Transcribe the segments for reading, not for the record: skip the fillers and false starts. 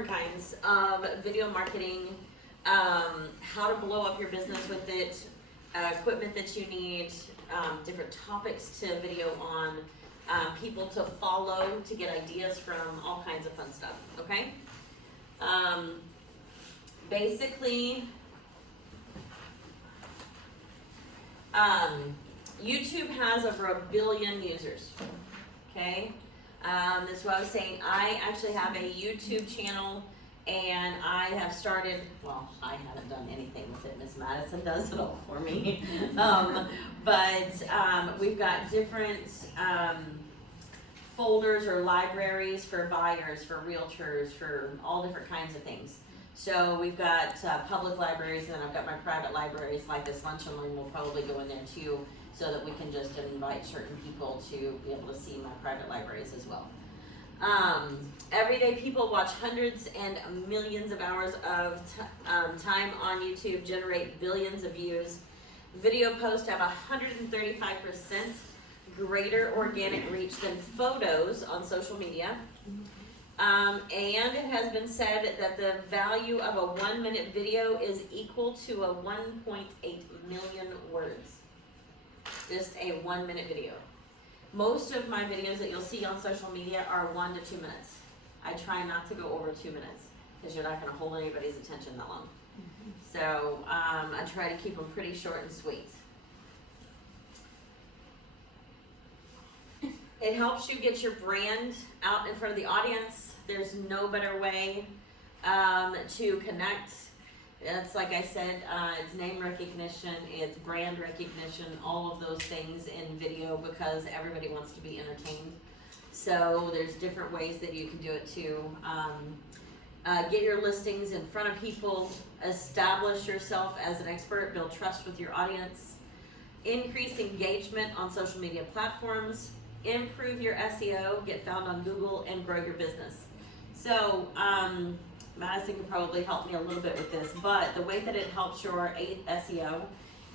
different kinds of video marketing, how to blow up your business with it, equipment that you need, different topics to video on, people to follow to get ideas from, all kinds of fun stuff, okay? Basically, YouTube has over 1 billion users, okay? That's what I was saying. I actually have a YouTube channel, and I have started, well, I haven't done anything with it. Miss Madison does it all for me. We've got different folders or libraries for buyers, for realtors, for all different kinds of things. So we've got public libraries, and then I've got my private libraries, like this Lunch and Learn will probably go in there too, so that we can just invite certain people to be able to see my private libraries as well. Everyday people watch hundreds and millions of hours of time on YouTube, generate billions of views. Video posts have 135% greater organic reach than photos on social media. And it has been said that the value of a 1-minute video is equal to a 1.8 million words. Just a 1-minute video. Most of my videos that you'll see on social media are 1 to 2 minutes. I try not to go over 2 minutes because you're not going to hold anybody's attention that long. So I try to keep them pretty short and sweet. It helps you get your brand out in front of the audience. There's no better way to connect. It's like I said, it's name recognition, it's brand recognition, all of those things in video because everybody wants to be entertained. So there's different ways that you can do it too. Get your listings in front of people, establish yourself as an expert, build trust with your audience, increase engagement on social media platforms, improve your SEO, get found on Google, and grow your business. So Madison can probably help me a little bit with this, but the way that it helps your SEO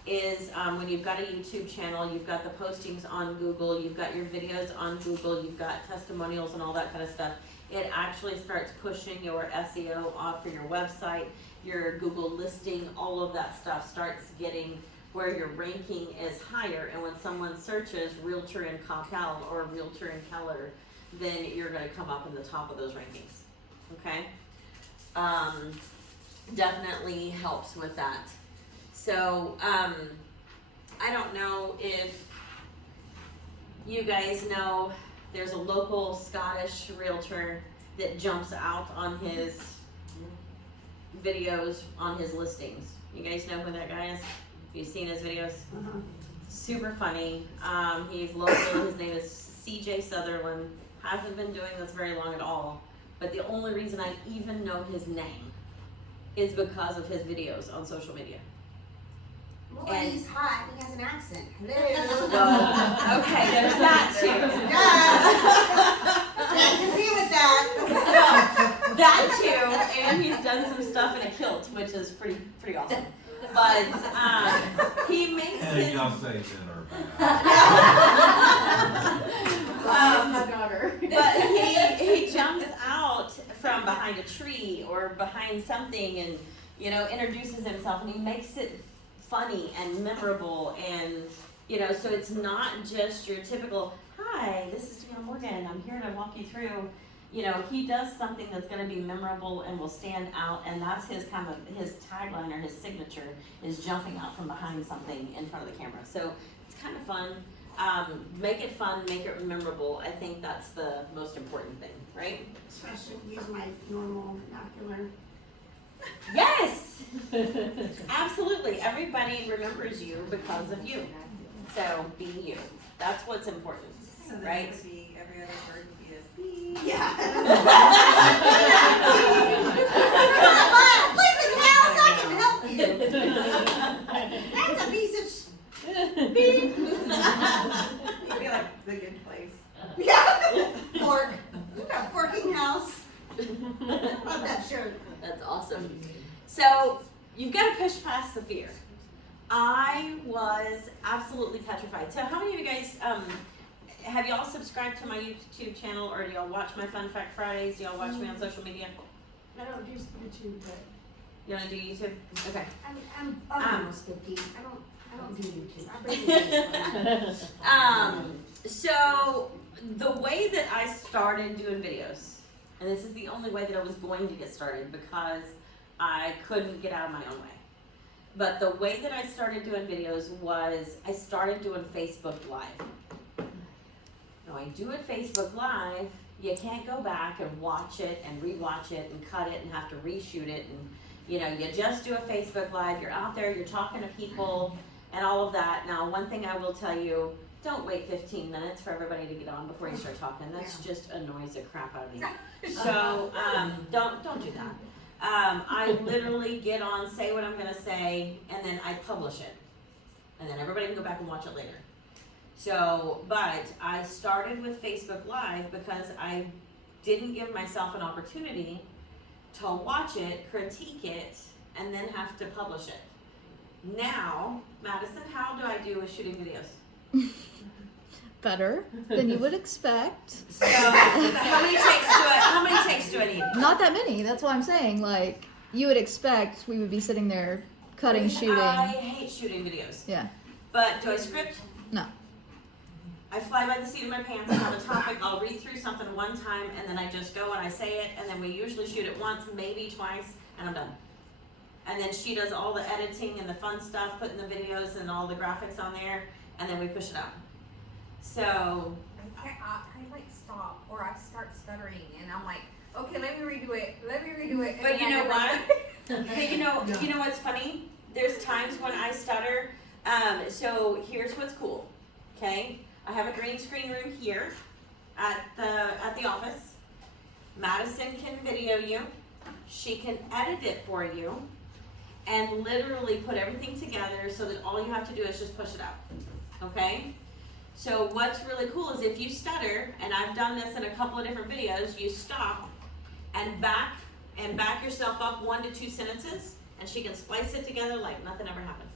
is when you've got a YouTube channel, you've got the postings on Google, you've got your videos on Google, you've got testimonials and all that kind of stuff. It actually starts pushing your SEO off for your website, your Google listing, all of that stuff starts getting where your ranking is higher. And when someone searches realtor in Coppell or realtor in Keller, then you're going to come up in the top of those rankings. Okay? Definitely helps with that. So, I don't know if you guys know, there's a local Scottish realtor that jumps out on his videos, on his listings. You guys know who that guy is? Have you seen his videos? Uh-huh. Super funny. He's local. His name is CJ Sutherland. Hasn't been doing this very long at all. But the only reason I even know his name is because of his videos on social media. Well, and he's hot and he has an accent. Well, okay, there's that too. Can't agree with that. So, that too, and he's done some stuff in a kilt, which is pretty awesome. But he makes his. Y'all say that or bad. My daughter. But he jumps out from behind a tree or behind something, and introduces himself, and he makes it funny and memorable, and so it's not just your typical, hi, this is Danielle Morgan, I'm here to walk you through. He does something that's going to be memorable and will stand out, and that's his tagline or his signature is jumping out from behind something in front of the camera. So it's kind of fun. Make it fun, make it memorable. I think that's the most important thing, right? So I should use my normal vernacular. Yes! Absolutely. Everybody remembers you because of you. So be you. That's what's important, So then right? it would be every other word would be a beep. Yeah. Please, I can help you. That's a piece of beep. You'd be like the good place. Yeah. Fork. You got a forking house. I'm not sure. That's awesome. So you've got to push past the fear. I was absolutely petrified. So how many of you guys, have y'all subscribed to my YouTube channel, or do y'all watch my Fun Fact Fridays? Do y'all watch me on social media? I don't do YouTube, but You wanna do YouTube? Okay. I'm almost 50. I don't do YouTube. I barely do it. So the way that I started doing videos, and this is the only way that I was going to get started because I couldn't get out of my own way. But the way that I started doing videos was I started doing Facebook Live. Now I do a Facebook Live, you can't go back and watch it and rewatch it and cut it and have to reshoot it, and you know, you just do a Facebook Live, you're out there, you're talking to people and all of that. Now one thing I will tell you, don't wait 15 minutes for everybody to get on before you start talking. That's just annoys the crap out of me. So don't do that. I literally get on, say what I'm gonna say, and then I publish it. And then everybody can go back and watch it later. So, but I started with Facebook Live because I didn't give myself an opportunity to watch it, critique it, and then have to publish it. Now, Madison, how do I do with shooting videos? Better than you would expect. So, how many takes do I need? Not that many. That's why I'm saying, like, you would expect we would be sitting there cutting, shooting. I hate shooting videos. Yeah. But do I script? No. I fly by the seat of my pants. I have a topic. I'll read through something one time, and then I just go and I say it, and then we usually shoot it once, maybe twice, and I'm done. And then she does all the editing and the fun stuff, putting the videos and all the graphics on there, and then we push it out. So I like stop or I start stuttering and I'm like, okay, let me redo it. And but you then know I what? Hey, you know what's funny? There's times when I stutter. So here's what's cool. Okay, I have a green screen room here at the office. Madison can video you. She can edit it for you, and literally put everything together so that all you have to do is just push it out. Okay. So what's really cool is if you stutter, and I've done this in a couple of different videos, you stop and back yourself up 1 to 2 sentences, and she can splice it together like nothing ever happened.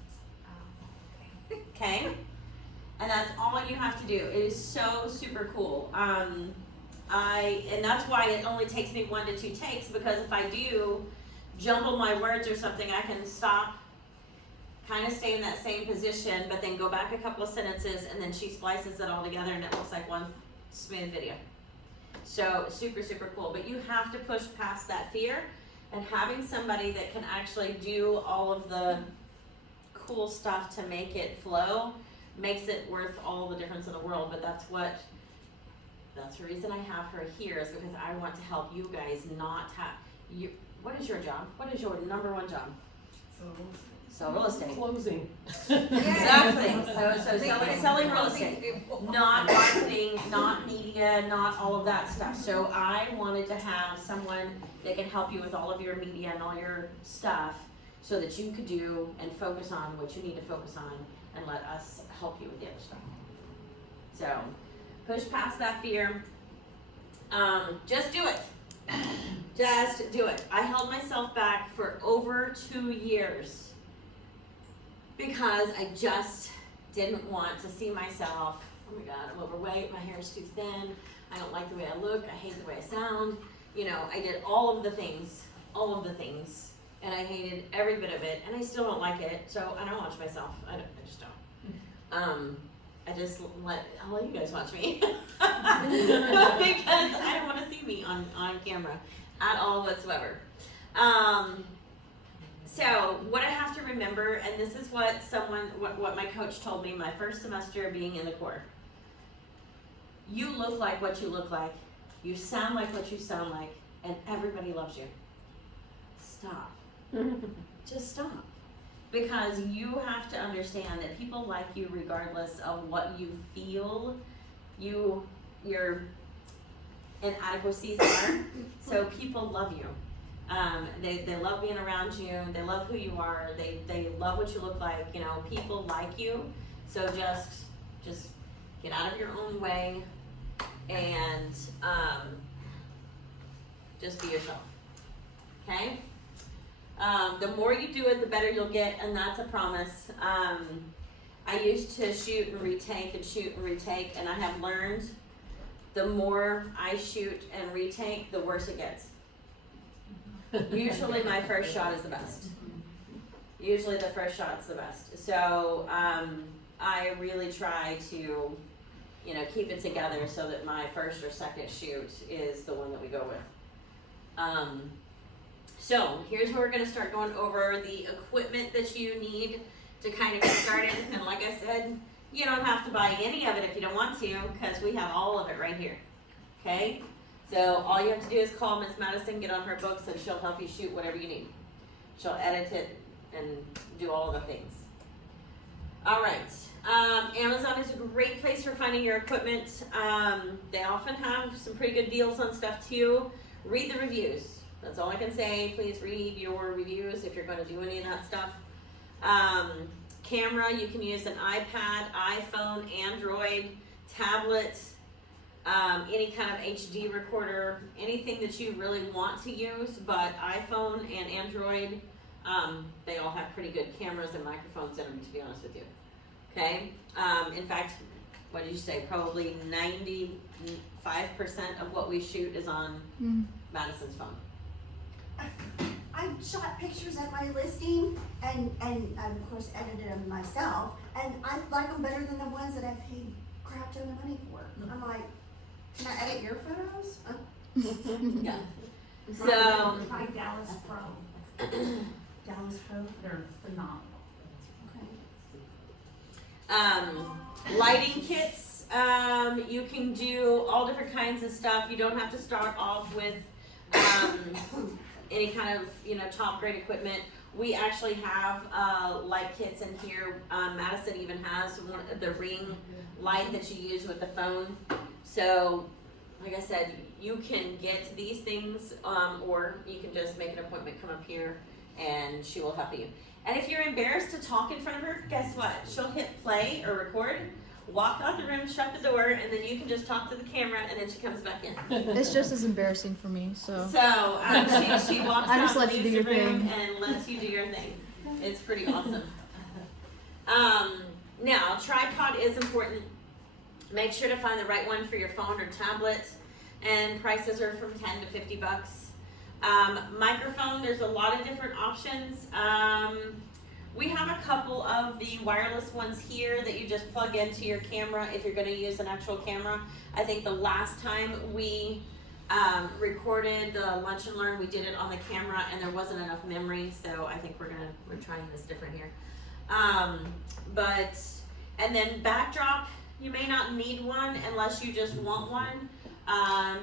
Okay? And that's all you have to do. It is so super cool. And that's why it only takes me 1 to 2 takes, because if I do jumble my words or something, I can stop, kind of stay in that same position, but then go back a couple of sentences, and then she splices it all together, and it looks like one smooth video. So super, super cool. But you have to push past that fear, and having somebody that can actually do all of the cool stuff to make it flow makes it worth all the difference in the world. But that's the reason I have her here, is because I want to help you guys not have you. What is your job? What is your number one job? So real estate. Closing. Exactly. So selling real estate. Not marketing, not media, not all of that stuff. So I wanted to have someone that can help you with all of your media and all your stuff, so that you could do and focus on what you need to focus on, and let us help you with the other stuff. So push past that fear. Just do it. Just do it. I held myself back for over 2 years because I just didn't want to see myself. Oh my God, I'm overweight, my hair is too thin, I don't like the way I look, I hate the way I sound. You know, I did all of the things, and I hated every bit of it, and I still don't like it, so I don't watch myself. I just don't. I'll let you guys watch me because I don't want to see me on camera at all whatsoever. So what I have to remember, and this is what my coach told me my first semester being in the Corps. You look like what you look like, you sound like what you sound like, and everybody loves you. Stop. Just stop. Because you have to understand that people like you regardless of what you feel your inadequacies are. So people love you. They love being around you. They love who you are. They love what you look like. You know, people like you. So just get out of your own way and just be yourself. Okay? The more you do it, the better you'll get, and that's a promise. I used to shoot and retake, and I have learned the more I shoot and retake, the worse it gets. Usually my first shot is the best. Usually the first shot's the best. So I really try to, you know, keep it together so that my first or second shoot is the one that we go with. So here's where we're gonna start going over the equipment that you need to kind of get started. And like I said, you don't have to buy any of it if you don't want to, because we have all of it right here. Okay? So all you have to do is call Miss Madison, get on her books, and she'll help you shoot whatever you need. She'll edit it and do all the things. All right. Amazon is a great place for finding your equipment. They often have some pretty good deals on stuff too. Read the reviews. That's all I can say. Please read your reviews if you're going to do any of that stuff. Camera, you can use an iPad, iPhone, Android, tablet, any kind of HD recorder, anything that you really want to use, but iPhone and Android, they all have pretty good cameras and microphones in them, to be honest with you. Okay? In fact, what did you say? Probably 95% of what we shoot is on Madison's phone. I shot pictures at my listing and of course edited them myself, and I like them better than the ones that I paid crap ton of money for. I'm like, can I edit your photos? Yeah. So, By Dallas Pro. Dallas Pro. They're phenomenal. Okay. Lighting kits, you can do all different kinds of stuff. You don't have to start off with any kind of, you know, top grade equipment. We actually have light kits in here. Madison even has one, the ring light that you use with the phone. So, like I said, you can get these things, or you can just make an appointment, come up here, and she will help you. And if you're embarrassed to talk in front of her, guess what? She'll hit play or record, walk out the room, shut the door, and then you can just talk to the camera, and then she comes back in. It's just as embarrassing for me, so. So she walks I just out, let you leaves do the your room, thing. and lets you do your thing. It's pretty awesome. Now, tripod is important. Make sure to find the right one for your phone or tablet, and prices are from 10 to 50 bucks. Microphone, there's a lot of different options. We have a couple of the wireless ones here that you just plug into your camera if you're going to use an actual camera. I think the last time we recorded the Lunch and Learn, we did it on the camera and there wasn't enough memory, so I think we're trying this different here. And then backdrop, you may not need one unless you just want one.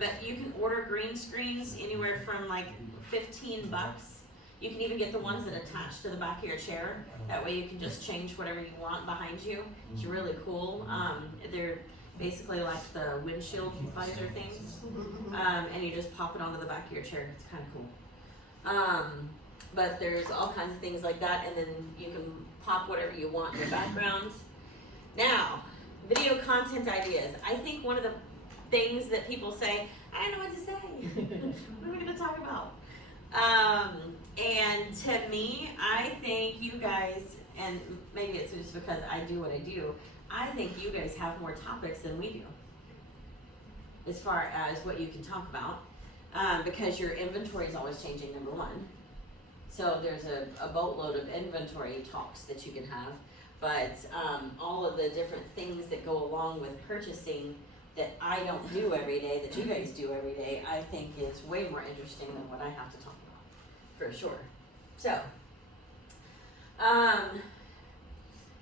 But you can order green screens anywhere from like 15 bucks. You can even get the ones that attach to the back of your chair. That way you can just change whatever you want behind you. It's really cool. They're basically like the windshield visor things. And you just pop it onto the back of your chair. It's kind of cool. But there's all kinds of things like that, and then you can pop whatever you want in the background. Now, video content ideas. I think one of the things that people say, I don't know what to say. What are we gonna talk about? And to me, I think you guys, and maybe it's just because I do what I do, I think you guys have more topics than we do as far as what you can talk about, because your inventory is always changing, number one. So there's a boatload of inventory talks that you can have, but all of the different things that go along with purchasing that I don't do every day, that you guys do every day, I think is way more interesting than what I have to talk about, for sure. So,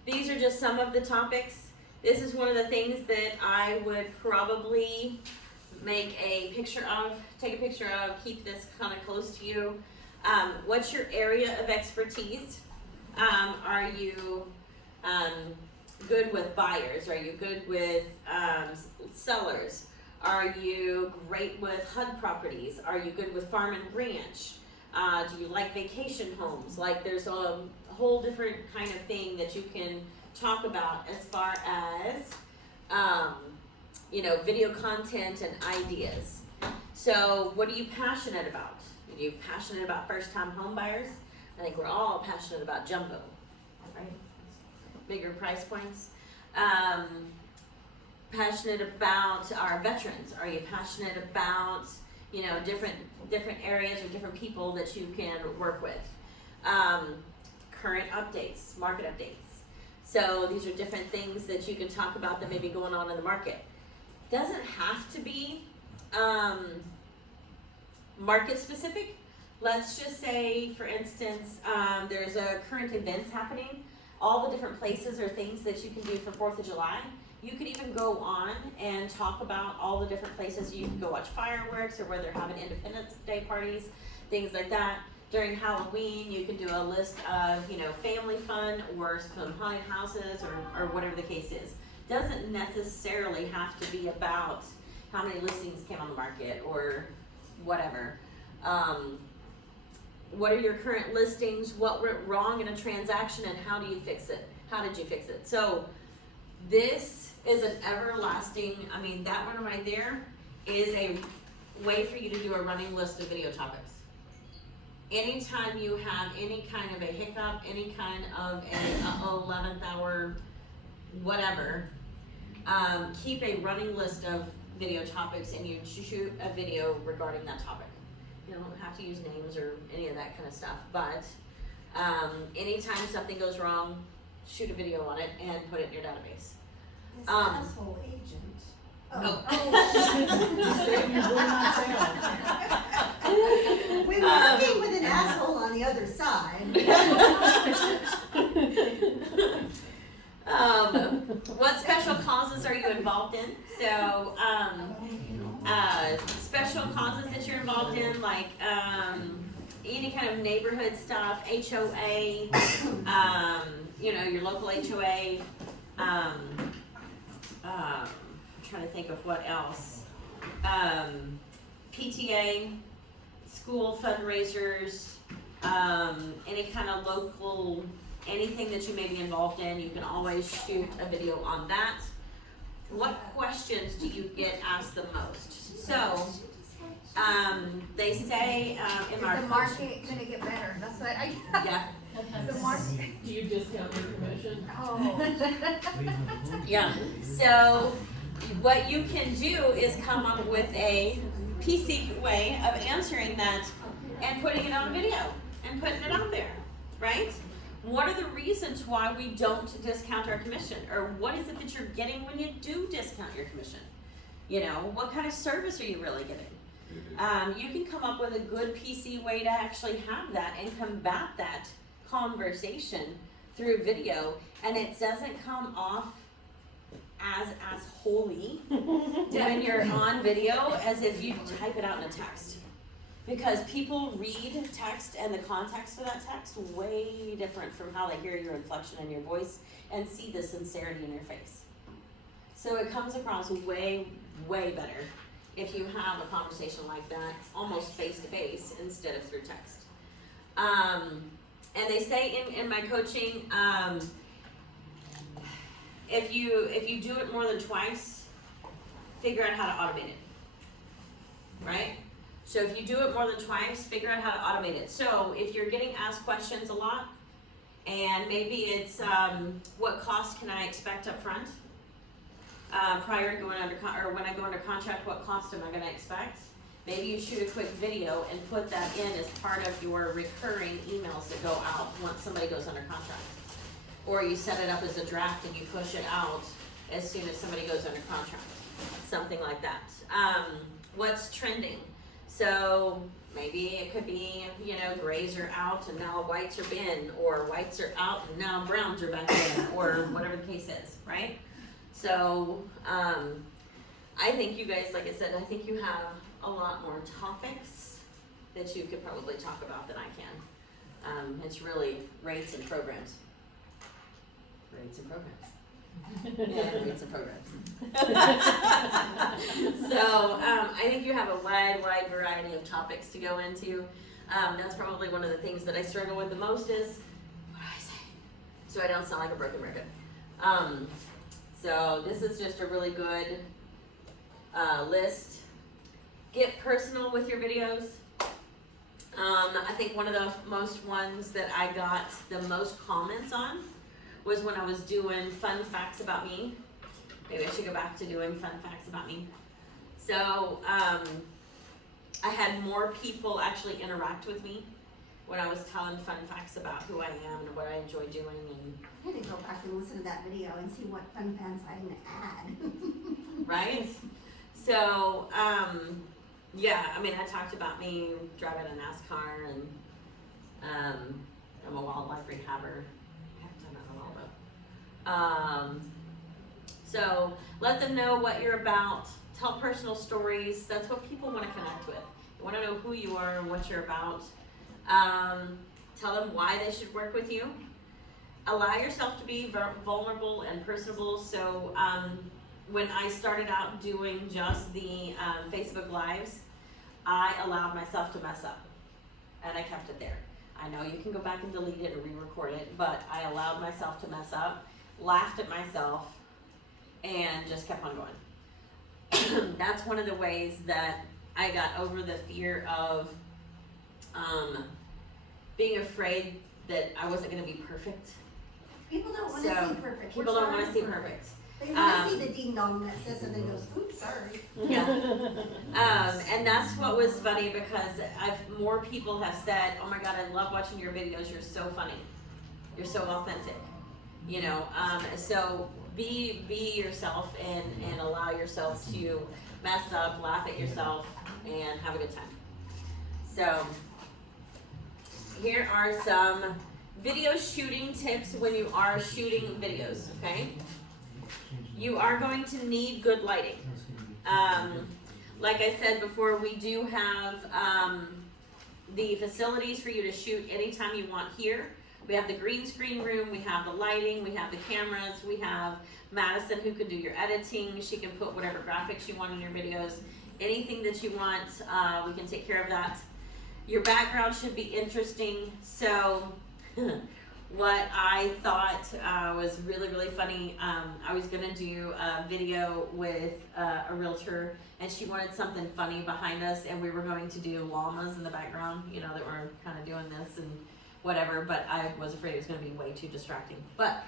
these are just some of the topics. This is one of the things that I would probably make a picture of, take a picture of, keep this kind of close to you. What's your area of expertise? Are you good with buyers? Are you good with sellers? Are you great with HUD properties? Are you good with farm and ranch? Do you like vacation homes? Like there's a whole different kind of thing that you can talk about as far as video content and ideas. So what are you passionate about? Are you passionate about first-time home buyers? I think we're all passionate about jumbo, right? Bigger price points. Passionate about our veterans? Are you passionate about, different areas or different people that you can work with. Current updates, market updates. So these are different things that you can talk about that may be going on in the market. Doesn't have to be market specific. Let's just say, for instance, there's a current events happening. All the different places or things that you can do for 4th of July. You could even go on and talk about all the different places you can go watch fireworks or where they're having Independence Day parties, things like that. During Halloween, you can do a list of, family fun or some haunted houses or whatever the case is. Doesn't necessarily have to be about how many listings came on the market or whatever. What are your current listings? What went wrong in a transaction and how do you fix it? How did you fix it? So this is an everlasting, that one right there is a way for you to do a running list of video topics. Anytime you have any kind of a hiccup, any kind of a 11th hour, whatever, keep a running list of video topics and you shoot a video regarding that topic. You don't have to use names or any of that kind of stuff, but anytime something goes wrong, shoot a video on it and put it in your database. This asshole agent. We were working with an asshole on the other side. What special causes are you involved in? So, special causes that you're involved in, like any kind of neighborhood stuff, HOA, your local HOA. I'm trying to think of what else. PTA, school fundraisers, any kind of local, anything that you may be involved in, you can always shoot a video on that. What questions do you get asked the most? So, they say in our Is the market gonna get better? That's what I. yeah. The market. Do you discount your commission? Oh. Yeah. So what you can do is come up with a PC way of answering that and putting it on video and putting it out there, right? What are the reasons why we don't discount our commission? Or what is it that you're getting when you do discount your commission? What kind of service are you really getting? You can come up with a good PC way to actually have that and combat that conversation through video, and it doesn't come off as holy when you're on video as if you type it out in a text. Because people read text and the context of that text way different from how they hear your inflection in your voice and see the sincerity in your face. So it comes across way, way better if you have a conversation like that, almost face to face instead of through text. And they say in my coaching, if you do it more than twice, figure out how to automate it, right? So if you do it more than twice, figure out how to automate it. So if you're getting asked questions a lot, and maybe it's what cost can I expect up front? Prior to going under or when I go under contract, what cost am I going to expect? Maybe you shoot a quick video and put that in as part of your recurring emails that go out once somebody goes under contract. Or you set it up as a draft and you push it out as soon as somebody goes under contract. Something like that. What's trending? So maybe it could be, grays are out and now whites are in, or whites are out and now browns are back in, or whatever the case is, right? So I think you guys, like I said, I think you have a lot more topics that you could probably talk about than I can. It's really rates and programs. Rates and programs. Yeah, rates and programs. So I think you have a wide variety of topics to go into. That's probably one of the things that I struggle with the most is, what do I say? So I don't sound like a broken record. So this is just a really good list. Get personal with your videos. I think one of the most ones that I got the most comments on was when I was doing fun facts about me. Maybe I should go back to doing fun facts about me. So I had more people actually interact with me when I was telling fun facts about who I am and what I enjoy doing, and I had to go back and listen to that video and see what fun pants I can add. right? So, yeah, I mean, I talked about me driving a NASCAR, and I'm a wildlife rehabber. I haven't done that in a while though. So let them know what you're about. Tell personal stories. That's what people want to connect with. They want to know who you are and what you're about. Tell them why they should work with you. Allow yourself to be vulnerable and personable. So when I started out doing just the Facebook Lives, I allowed myself to mess up, and I kept it there. I know you can go back and delete it and re-record it, but I allowed myself to mess up, laughed at myself, and just kept on going. That's one of the ways that I got over the fear of being afraid that I wasn't going to be perfect. People don't want to So, see perfect. People don't want to see perfect. They want to see the ding dong that says and then goes, oops, sorry. Yeah. And that's what was funny, because more people have said, oh my God, I love watching your videos. You're so funny. You're so authentic. You know, so be yourself and allow yourself to mess up, laugh at yourself, and have a good time. So here are some video shooting tips when you are shooting videos, okay? You are going to need good lighting. Like I said before, we do have the facilities for you to shoot anytime you want here. We have the green screen room, we have the lighting, we have the cameras, we have Madison who can do your editing. She can put whatever graphics you want in your videos. Anything that you want, we can take care of that. Your background should be interesting. So what I thought was really, really funny, I was gonna do a video with a realtor, and she wanted something funny behind us, and we were going to do llamas in the background, you know, that were kind of doing this and whatever, but I was afraid it was gonna be way too distracting. But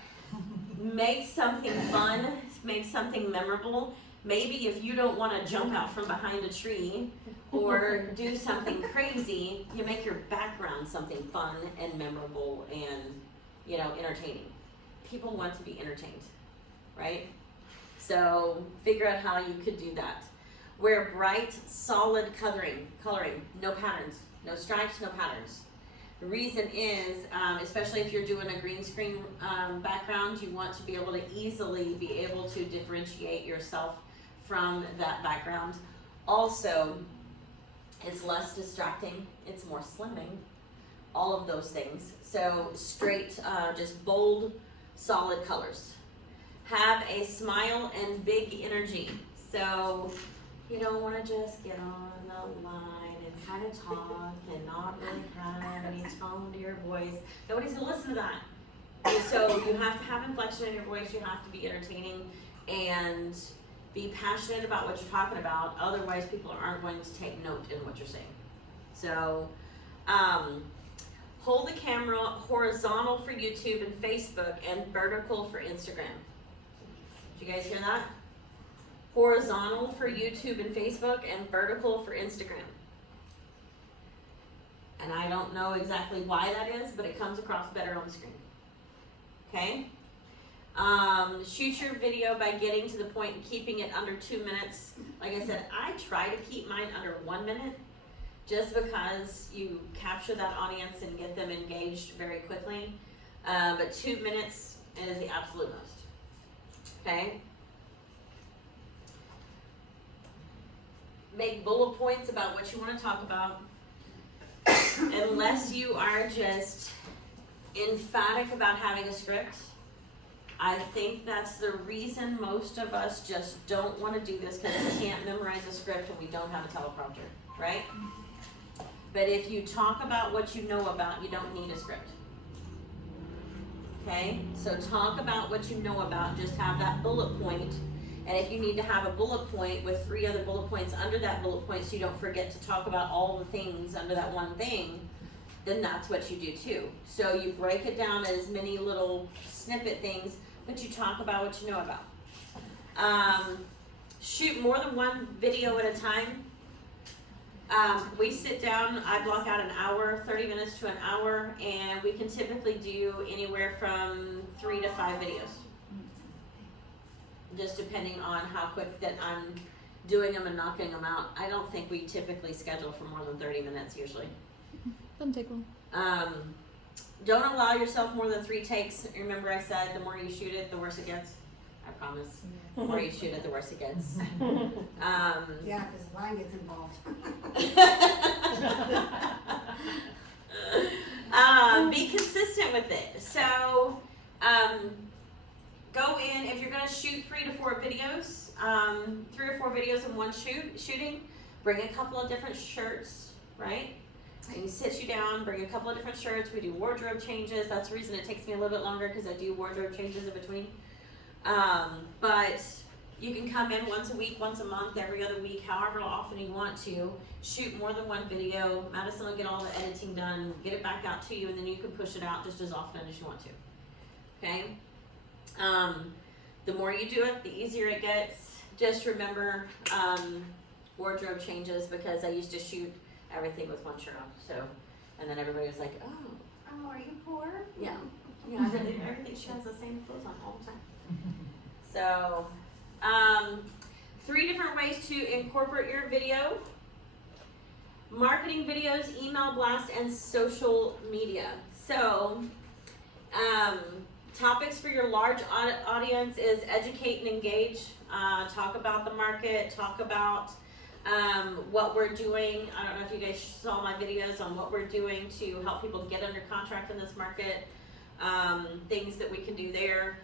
make something fun, make something memorable. Maybe if you don't wanna jump out from behind a tree or do something crazy, you make your background something fun and memorable and, you know, entertaining. People want to be entertained, right? So figure out how you could do that. Wear bright, solid coloring, no patterns, no stripes, no patterns. The reason is, especially if you're doing a green screen background, you want to be able to easily be able to differentiate yourself from that background. Also, it's less distracting, it's more slimming, all of those things. So straight, just bold, solid colors. Have a smile and big energy. So you don't want to just get on the line and kind of talk and not really have any tone to your voice. Nobody's gonna listen to that. And so you have to have inflection in your voice, you have to be entertaining and be passionate about what you're talking about. Otherwise people aren't going to take note in what you're saying. So hold the camera horizontal for YouTube and Facebook and vertical for Instagram. Did you guys hear that? Horizontal for YouTube and Facebook and vertical for Instagram. And I don't know exactly why that is, but it comes across better on the screen. Okay? Shoot your video by getting to the point and keeping it under 2 minutes. Like I said, I try to keep mine under 1 minute just because you capture that audience and get them engaged very quickly. But 2 minutes is the absolute most. Okay? Make bullet points about what you want to talk about. Unless you are just emphatic about having a script, I think that's the reason most of us just don't want to do this, because we can't memorize a script and we don't have a teleprompter, right? But if you talk about what you know about, you don't need a script. Okay? So talk about what you know about, just have that bullet point. And if you need to have a bullet point with 3 other bullet points under that bullet point so you don't forget to talk about all the things under that one thing, then that's what you do too. So you break it down as many little snippet things, but you talk about what you know about. Shoot more than one video at a time. We sit down, I block out an hour, 30 minutes to an hour, and we can typically do anywhere from 3 to 5 videos. Just depending on how quick that I'm doing them and knocking them out. I don't think we typically schedule for more than 30 minutes usually. Doesn't take long. Don't allow yourself more than 3 takes. Remember I said the more you shoot it, the worse it gets. I promise. The more you shoot it, the worse it gets. Yeah, because line gets involved. Be consistent with it. So, go in, if you're gonna shoot 3 to 4 videos, 3 or 4 videos in one shooting, bring a couple of different shirts, right? And you sit you down, bring a couple of different shirts, we do wardrobe changes. That's the reason it takes me a little bit longer because I do wardrobe changes in between. But you can come in once a week, once a month, every other week, however often you want to. Shoot more than one video. Madison will get all the editing done, get it back out to you, and then you can push it out just as often as you want to. Okay? The more you do it, the easier it gets. Just remember wardrobe changes because I used to shoot everything with one shirt on. So, and then everybody was like, Oh, are you poor? yeah, everything she has the same clothes on all the time. So, 3 different ways to incorporate your video. Marketing videos, email blast, and social media. So, topics for your large audience is educate and engage. Talk about the market, talk about what we're doing. I don't know if you guys saw my videos on what we're doing to help people get under contract in this market. Things that we can do there.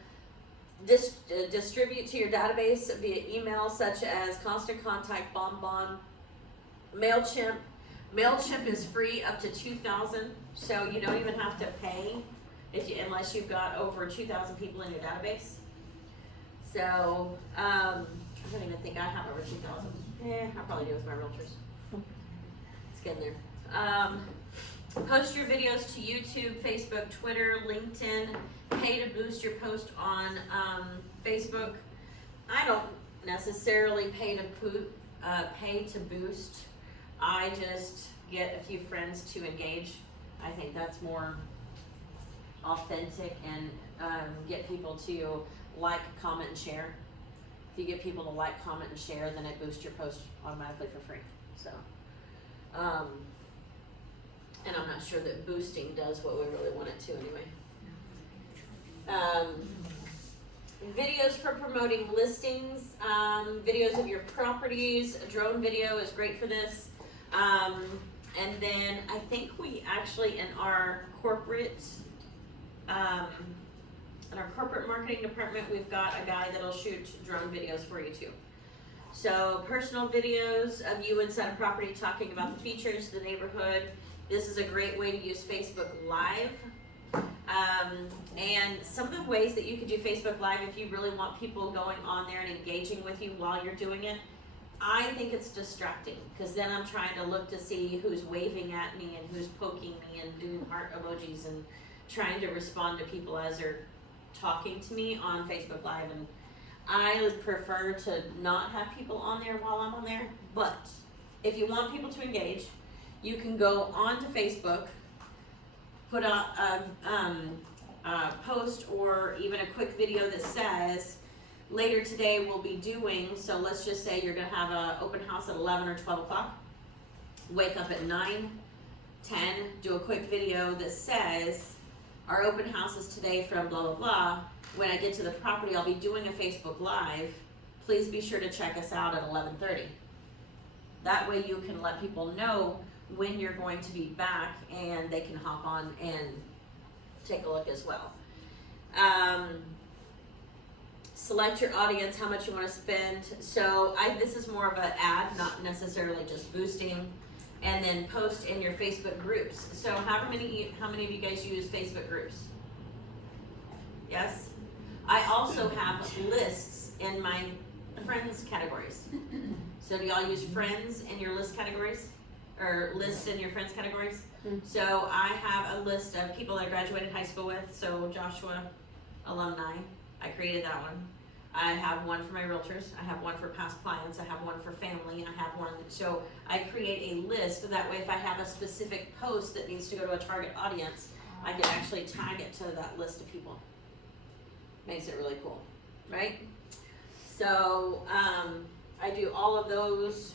Distribute to your database via email such as Constant Contact, BonBon, MailChimp. MailChimp is free up to 2,000, so you don't even have to pay unless you've got over 2,000 people in your database. So, I don't even think I have over 2,000. I probably do with my realtors. It's getting there. Post your videos to YouTube, Facebook, Twitter, LinkedIn. Pay to boost your post on Facebook. I don't necessarily pay to boost. I just get a few friends to engage. I think that's more authentic and get people to like, comment, and share. If you get people to like, comment, and share, then it boosts your post automatically for free. So, and I'm not sure that boosting does what we really want it to anyway. Videos for promoting listings, videos of your properties. A drone video is great for this. And then I think we actually in our corporate marketing department, we've got a guy that'll shoot drone videos for you too. So personal videos of you inside a property talking about the features, the neighborhood. This is a great way to use Facebook Live. And some of the ways that you could do Facebook Live if you really want people going on there and engaging with you while you're doing it, I think it's distracting because then I'm trying to look to see who's waving at me and who's poking me and doing heart emojis and trying to respond to people as they're talking to me on Facebook Live. And I would prefer to not have people on there while I'm on there, but if you want people to engage, you can go onto Facebook, put out a post or even a quick video that says, later today we'll be doing, so let's just say you're gonna have an open house at 11 or 12 o'clock. Wake up at 9, 10, do a quick video that says, our open house is today from blah, blah, blah. When I get to the property, I'll be doing a Facebook Live. Please be sure to check us out at 11:30. That way you can let people know when you're going to be back and they can hop on and take a look as well. Select your audience, how much you want to spend. So this is more of an ad, not necessarily just boosting. And then post in your Facebook groups. So how many of you guys use Facebook groups? Yes? I also have lists in my friends categories. So do y'all use friends in your list categories? Or lists in your friends categories? So I have a list of people I graduated high school with. So Joshua alumni, I created that one. I have one for my realtors, I have one for past clients, I have one for family, I have one, so I create a list, that way if I have a specific post that needs to go to a target audience, I can actually tag it to that list of people. Makes it really cool, right? So, I do all of those.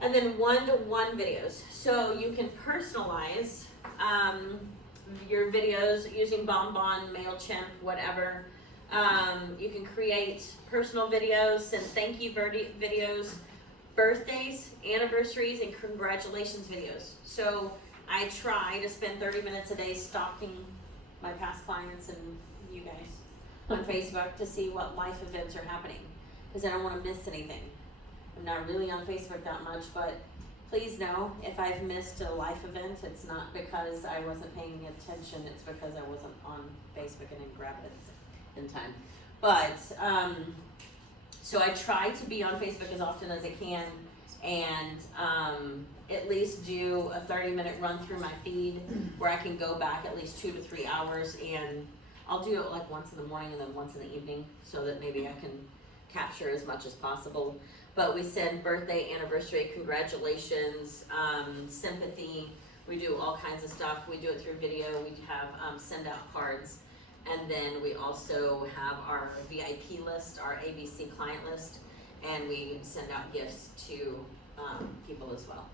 And then one-to-one videos. So you can personalize your videos using BombBomb, MailChimp, whatever. You can create personal videos, send thank you videos, birthdays, anniversaries, and congratulations videos. So I try to spend 30 minutes a day stalking my past clients and you guys on Facebook to see what life events are happening, because I don't want to miss anything. I'm not really on Facebook that much, but please know if I've missed a life event, it's not because I wasn't paying attention, it's because I wasn't on Facebook and didn't grab it in time. But, so I try to be on Facebook as often as I can, and at least do a 30-minute run through my feed where I can go back at least 2 to 3 hours, and I'll do it like once in the morning and then once in the evening so that maybe I can capture as much as possible. But we send birthday, anniversary, congratulations, sympathy. We do all kinds of stuff. We do it through video. We have send out cards. And then we also have our VIP list, our ABC client list, and we send out gifts to people as well.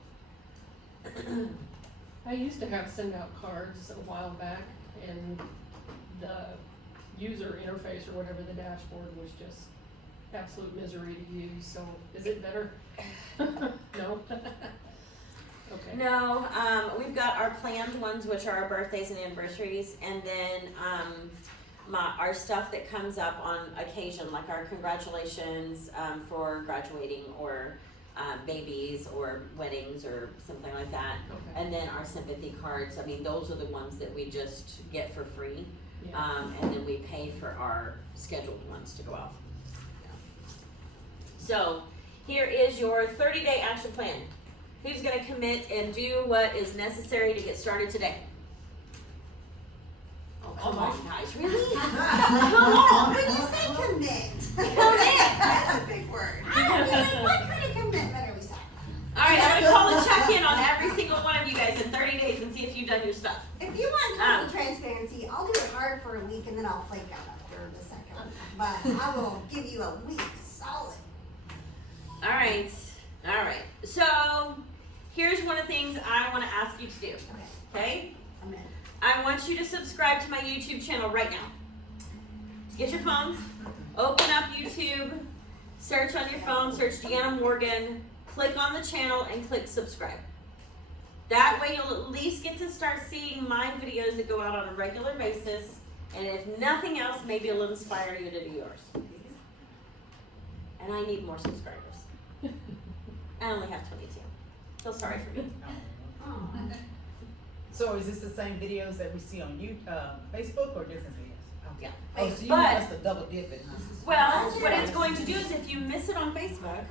I used to have send out cards a while back, and the user interface or whatever, the dashboard was just absolute misery to use, so is it better? No? Okay. No, we've got our planned ones, which are our birthdays and anniversaries, and then our stuff that comes up on occasion, like our congratulations for graduating or babies or weddings or something like that. Okay. And then our sympathy cards, I mean, those are the ones that we just get for free. Yeah. And then we pay for our scheduled ones to go out. Yeah. So here is your 30-day action plan. Who's gonna commit and do what is necessary to get started today? Oh, come on, guys, really? Come on. When you say commit. Commit. That's a big word. I don't know, what kind of commitment are we talking? All right, I'm gonna call and check in on every single one of you guys in 30 days and see if you've done your stuff. If you want total transparency, I'll do it hard for a week and then I'll flake out after the second. But I will give you a week solid. All right. So here's one of the things I want to ask you to do. Okay? I'm in. I want you to subscribe to my YouTube channel right now. Get your phones, open up YouTube, search on your phone, search Deanna Morgan, click on the channel and click subscribe. That way you'll at least get to start seeing my videos that go out on a regular basis, and if nothing else, maybe it'll inspire you to do yours. And I need more subscribers. I only have 22. So sorry for me. So is this the same videos that we see on Facebook or different videos? Okay. Yeah. Oh, so you But- want us to double dip it, huh? Well, what it's going to do is if you miss it on Facebook,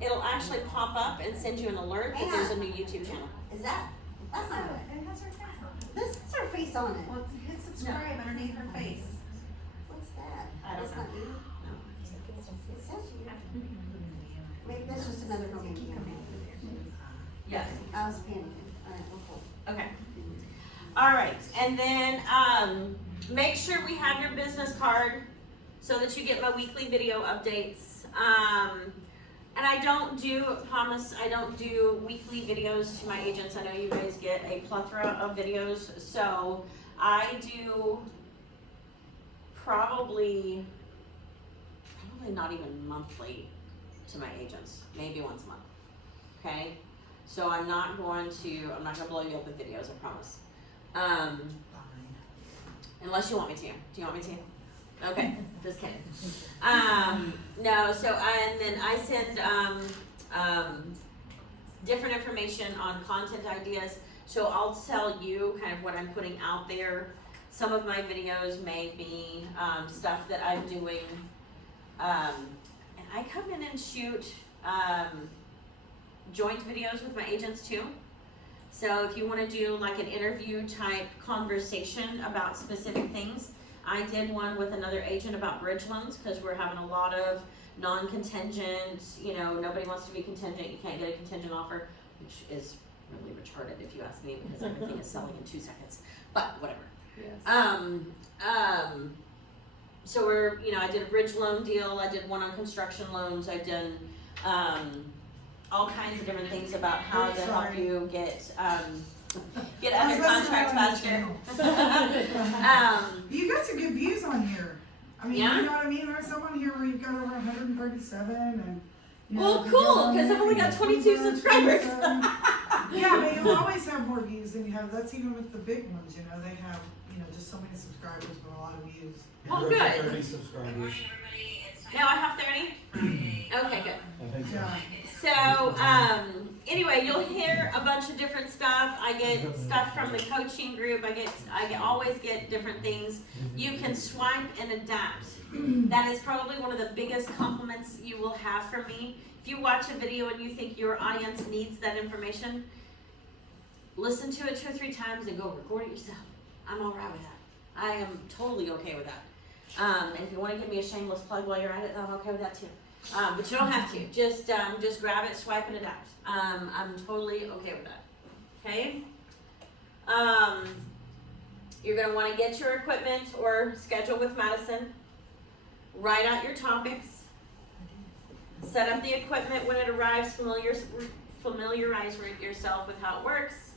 it'll actually pop up and send you an alert that there's a new YouTube channel. Is that? That's not right. It has her face on it. This is her face on it. Well, hit subscribe underneath her face. What's that? I don't That's know. not you? It says you. Maybe that's just another notification. Yes. I was panicking. Alright, well, cool. Okay. All right, and then make sure we have your business card so that you get my weekly video updates. And I don't do weekly videos to my agents. I know you guys get a plethora of videos, so I do probably not even monthly to my agents, maybe once a month. Okay, so I'm not gonna blow you up with videos, I promise. Unless you want me to. Do you want me to? Okay, just kidding. No, so and then I send different information on content ideas. So I'll tell you kind of what I'm putting out there. Some of my videos may be stuff that I'm doing. And I come in and shoot joint videos with my agents too. So if you want to do like an interview type conversation about specific things, I did one with another agent about bridge loans, cause we're having a lot of non-contingent, you know, nobody wants to be contingent, you can't get a contingent offer, which is really retarded if you ask me, because everything is selling in 2 seconds, but whatever. Yes. So we're, you know, I did a bridge loan deal, I did one on construction loans, I've done, all kinds of different things about how to help you get under contract faster. You got some good views on here. I mean, Yeah? you know what I mean? There's someone here where you've got over 137 and. You know, Well, the cool, girl on 'cause there, I've only got the 22 people, subscribers. 27. Yeah, but you'll always have more views than you have. That's even with the big ones, you know, they have, you know, just so many subscribers but a lot of views. Well, We're up to good. 30 subscribers. Now I have 30? Okay, good. I think so. Yeah. So, anyway, you'll hear a bunch of different stuff. I get stuff from the coaching group. I always get different things. You can swipe and adapt. That is probably one of the biggest compliments you will have from me. If you watch a video and you think your audience needs that information, listen to it 2 or 3 times and go record it yourself. I'm all right with that. I am totally okay with that. And if you want to give me a shameless plug while you're at it, I'm okay with that too. But you don't have to. Just grab it, swipe, and adapt. I'm totally okay with that. Okay. You're gonna want to get your equipment or schedule with Madison. Write out your topics. Set up the equipment when it arrives. Familiarize yourself with how it works.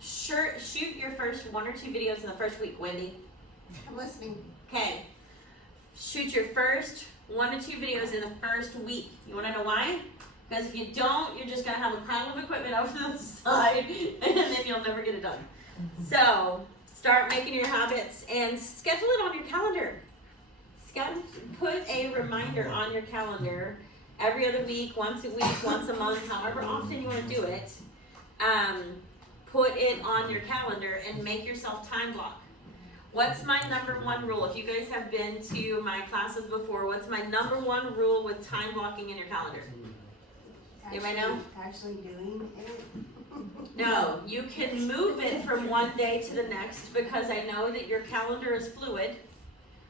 Shoot your first 1 or 2 videos in the first week, Wendy. I'm listening. Okay. Shoot your first 1 to 2 videos in the first week. You wanna know why? Because if you don't, you're just gonna have a pile of equipment over to the side and then you'll never get it done. So, start making your habits and schedule it on your calendar. Put a reminder on your calendar every other week, once a week, once a month, however often you wanna do it. Put it on your calendar and make yourself time block. What's my number 1 rule? If you guys have been to my classes before, what's my number 1 rule with time blocking in your calendar? Anybody know? Actually doing it. No, you can move it from one day to the next because I know that your calendar is fluid.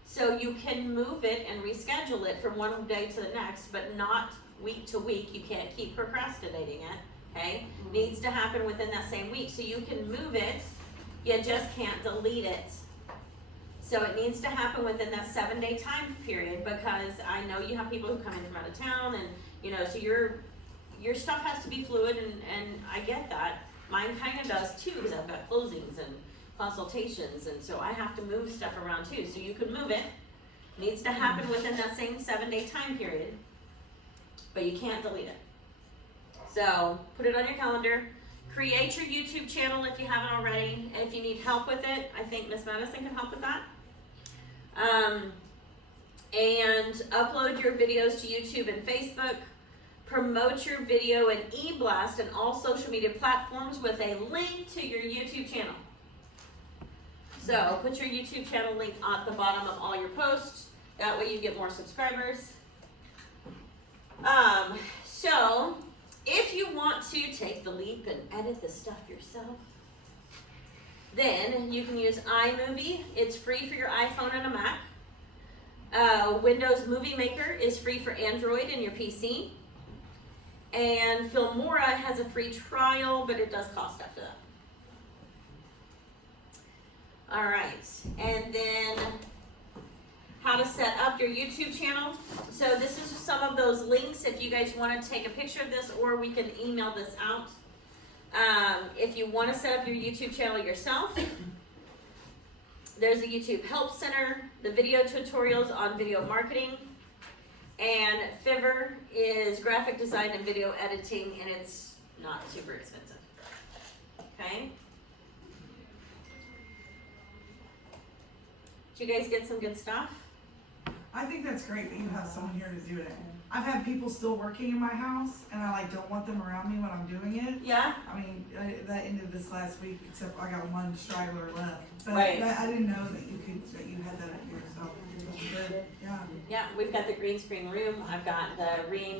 So you can move it and reschedule it from one day to the next, but not week to week. You can't keep procrastinating it, okay? Needs to happen within that same week. So you can move it, you just can't delete it. So it needs to happen within that 7-day time period because I know you have people who come in from out of town and, you know, so your stuff has to be fluid and I get that. Mine kind of does too because I've got closings and consultations and so I have to move stuff around too. So you can move it. Needs to happen within that same 7-day time period, but you can't delete it. So put it on your calendar. Create your YouTube channel if you haven't already, and if you need help with it, I think Miss Madison can help with that. And upload your videos to YouTube and Facebook. Promote your video in eBlast and all social media platforms with a link to your YouTube channel. So put your YouTube channel link at the bottom of all your posts. That way you get more subscribers. So if you want to take the leap and edit the stuff yourself, then you can use iMovie. It's free for your iPhone and a Mac. Windows Movie Maker is free for Android and your PC. And Filmora has a free trial, but it does cost after that. All right, and then how to set up your YouTube channel. So this is some of those links if you guys want to take a picture of this, or we can email this out. If you want to set up your YouTube channel yourself, there's a YouTube Help Center, the video tutorials on video marketing, and Fiverr is graphic design and video editing, and it's not super expensive. Okay? Did you guys get some good stuff? I think that's great that you have someone here to do it. I've had people still working in my house, and I don't want them around me when I'm doing it. Yeah? I mean, that ended this last week, except I got one straggler left. But Right. I didn't know that you had that up here, so that's good. Yeah. Yeah, we've got the green screen room. I've got the